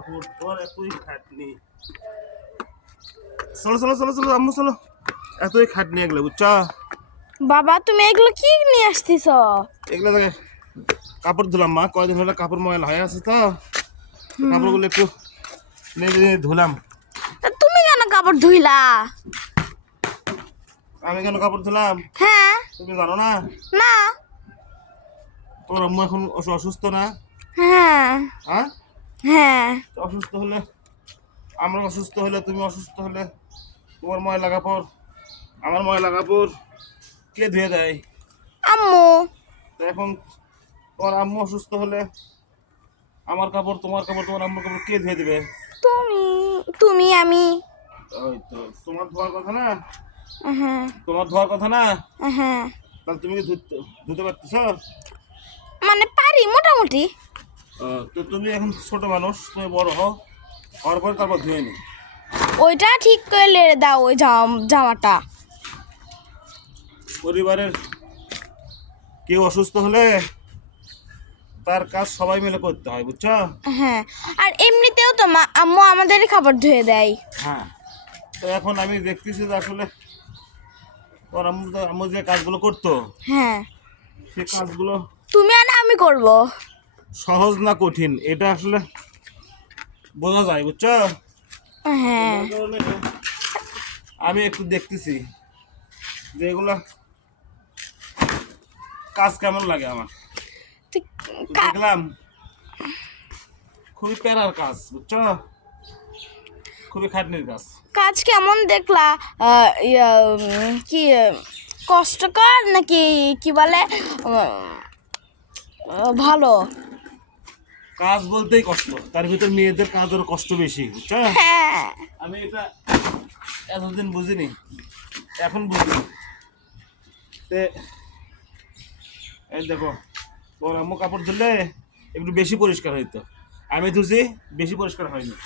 কাপড় তোর এতই খাটনি। চলো চলো চলো চলো আম্মু চলো। এতই খাটনি এগুলো বুঝছ? বাবা তুমি এগুলো কি নিয়ে আসতেছ? এগুলো দেখে কাপড় ধুলাম মা। কয়দিন হলো কাপড় ময়লা হয়ে আছে তো। কাপড়গুলো একটু নিয়ে ধুলাম। তুমি কেন কাপড় ধুইলা? আমি কেন কাপড় ধুলাম? হ্যাঁ। তুমি জানো না? না। তোমার আম্মু এখন অসুস্থ না? হ্যাঁ। হ্যাঁ? হ্যাঁ। অসুস্থ হলে আমরা অসুস্থ হলে তুমি অসুস্থ হলে তোমার ময়লা কাপড় আমার ময়লা কাপড় কে ধুয়ে দেয়? আম্মু। তো এখন তোমার আম্মু অসুস্থ হলে আমার কাপড় তোমার কাপড় তোমার আম্মুর কাপড় কে ধুয়ে দেবে? তুমি তুমি আমি। ওই তো তোমার ধোয়ার কথা না? হ্যাঁ। তোমার ধোয়ার কথা না? হ্যাঁ। তাহলে তুমি কি ধুতে ধুতে পারতেছ? মানে পারি মোটামুটি। তো তুমি এখন ছোট মানুষ তুমি বড় হও হওয়ার পরে তারপর ধুয়ে নি ওইটা ঠিক করে লেড়ে দাও ওই জাম- জামাটা। পরিবারের কেউ অসুস্থ হলে তার কাজ সবাই মিলে করতে হয় বুঝছ? হ্যাঁ আর এমনিতেও তো মা আম্মু আমাদেরই খাবার ধুয়ে দেয়। হ্যাঁ তো এখন আমি দেখতেছি যে আসলে ওর আম্মু আম্মু যে কাজগুলো করতো হ্যাঁ। সে কাজগুলো তুমি আর আমি করব। সহজ না কঠিন? এটা আসলে বোঝা যায় বুঝছ? হ্যাঁ। আমি একটু দেখতেছি যে এগুলা কাজ কেমন লাগে আমার? দেখলাম খুবই প্যারার কাজ বুঝছ? খুবই খাটনির কাজ। কাজ কেমন দেখলা? কি কষ্টকর নাকি কি বলে? ভালো? কাজ বলতেই কষ্ট। তার ভিতর মেয়েদের কাজের কষ্ট বেশি বুঝছ? হ্যাঁ। আমি এটা এতদিন বুঝিনি এখন বুঝি। এই দেখো ওর আম্মু কাপড় ধুলে একটু বেশি পরিষ্কার হইতো। আমি ধুছি বেশি পরিষ্কার হয়নি।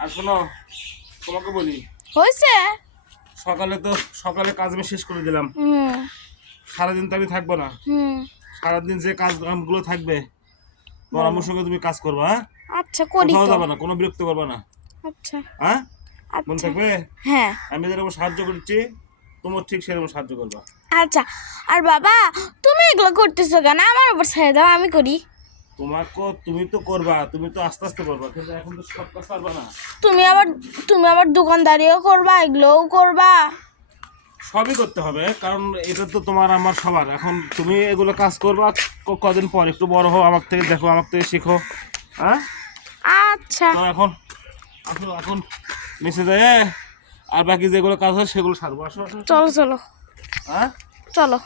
আর শোনো তোমাকে বলি হয়েছে? সকালে তো সকালে কাজ আমি শেষ করে দিলাম। সারাদিন তো আমি থাকব না। সারাদিন যে কাজ কামগুলো থাকবে তোমার আম্মুর সঙ্গে তুমি কাজ করবা হ্যাঁ? আচ্ছা করি কোথাও যাবে না কোনো বিরক্ত করবে না। আচ্ছা। হ্যাঁ? মনে আচ্ছা থাকবে? হ্যাঁ। আমি যেরকম সাহায্য করছি তোমার ঠিক সেরকম সাহায্য করবা। আচ্ছা। আর বাবা তুমি এগুলো করতেছো কেন? আমার উপর ছেড়ে দাও আমি করি। তোমাকে তুমি তো করবা তুমি তো আস্তে আস্তে করবা কিন্তু এখন তো সব কাজ পারবা না। তুমি আবার তুমি আবার দোকানদারিও করবা এগুলোও করবা। সবই করতে হবে কারণ এটা তো তোমার আমার সবার। এখন তুমি এগুলো কাজ করবা কদিন পর? একটু বড় হও আমার থেকে দেখো আমার থেকে শিখো। হ্যাঁ? আচ্ছা। এখন আসো এখন নিচে যায় আর বাকি যেগুলো কাজ হয় সেগুলো সারবো আসো। চলো চলো। হ্যাঁ? চলো।